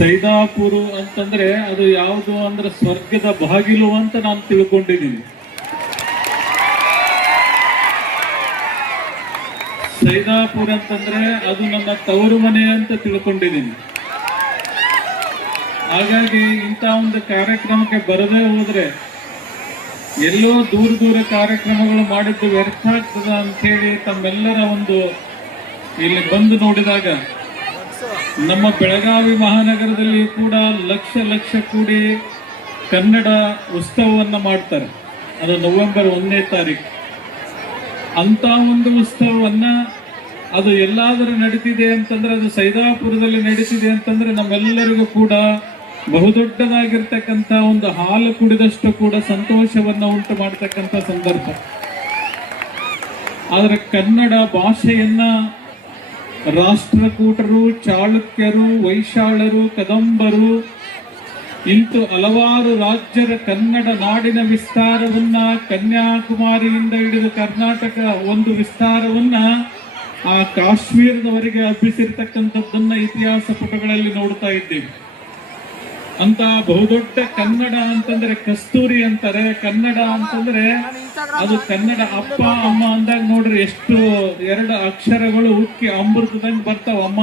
ಸೈದಾಪುರ ಅಂತಂದ್ರೆ ಅದು ಯಾವುದು ಅಂದ್ರೆ ಸ್ವರ್ಗದ ಬಾಗಿಲು ಅಂತ ನಾನು ತಿಳ್ಕೊಂಡಿದ್ದೀನಿ. ಸೈದಾಪುರ ಅಂತಂದ್ರೆ ಅದು ನನ್ನ ತವರು ಮನೆ ಅಂತ ತಿಳ್ಕೊಂಡಿದ್ದೀನಿ. ಹಾಗಾಗಿ ಇಂಥ ಒಂದು ಕಾರ್ಯಕ್ರಮಕ್ಕೆ ಬರದೇ ಹೋದ್ರೆ ಎಲ್ಲೋ ದೂರ ದೂರ ಕಾರ್ಯಕ್ರಮಗಳು ಮಾಡಿದ್ದು ವ್ಯರ್ಥ ಆಗ್ತದ ಅಂತ ಹೇಳಿ ತಮ್ಮೆಲ್ಲರ ಒಂದು ಇಲ್ಲಿ ಬಂದು ನೋಡಿದಾಗ ನಮ್ಮ ಬೆಳಗಾವಿ ಮಹಾನಗರದಲ್ಲಿ ಕೂಡ ಲಕ್ಷ ಲಕ್ಷ ಕೂಡಿ ಕನ್ನಡ ಉತ್ಸವವನ್ನ ಮಾಡ್ತಾರೆ. ಅದು ನವೆಂಬರ್ 1ನೇ ತಾರೀಕು. ಅಂತ ಒಂದು ಉತ್ಸವವನ್ನ ಅದು ಎಲ್ಲಾದರೂ ನಡೀತಿದೆ ಅಂತಂದ್ರೆ ಅದು ಸೈದಾಪುರದಲ್ಲಿ ನಡೀತಿದೆ ಅಂತಂದ್ರೆ ನಮ್ಮೆಲ್ಲರಿಗೂ ಕೂಡ ಬಹುದೊಡ್ಡದಾಗಿರ್ತಕ್ಕಂಥ ಒಂದು ಹಾಲು ಕುಡಿದಷ್ಟು ಕೂಡ ಸಂತೋಷವನ್ನ ಉಂಟು ಮಾಡತಕ್ಕಂಥ ಸಂದರ್ಭ. ಆದರೆ ಕನ್ನಡ ಭಾಷೆಯನ್ನ ರಾಷ್ಟ್ರಕೂಟರು, ಚಾಳುಕ್ಯರು, ವೈಶಾಳರು, ಕದಂಬರು ಇಂತು ಹಲವಾರು ರಾಜ್ಯರ ಕನ್ನಡ ನಾಡಿನ ವಿಸ್ತಾರವನ್ನ ಕನ್ಯಾಕುಮಾರಿಯಿಂದ ಹಿಡಿದು ಕರ್ನಾಟಕ ಒಂದು ವಿಸ್ತಾರವನ್ನ ಆ ಕಾಶ್ಮೀರದವರೆಗೆ ಹಬ್ಬಿಸಿರ್ತಕ್ಕಂಥದ್ದನ್ನ ಇತಿಹಾಸ ಪುಟಗಳಲ್ಲಿ ನೋಡ್ತಾ ಇದ್ದೀವಿ. ಅಂತ ಬಹುದೊಡ್ಡ ಕನ್ನಡ ಅಂತಂದ್ರೆ ಕಸ್ತೂರಿ ಅಂತಾರೆ. ಕನ್ನಡ ಅಂತಂದ್ರೆ ಅದು ಕನ್ನಡ ಅಪ್ಪ ಅಮ್ಮ ಅಂದಾಗ ನೋಡ್ರಿ ಎಷ್ಟು ಎರಡು ಅಕ್ಷರಗಳು ಉಕ್ಕಿ ಅಮೃತದಂಗೆ ಬರ್ತಾವ. ಅಮ್ಮ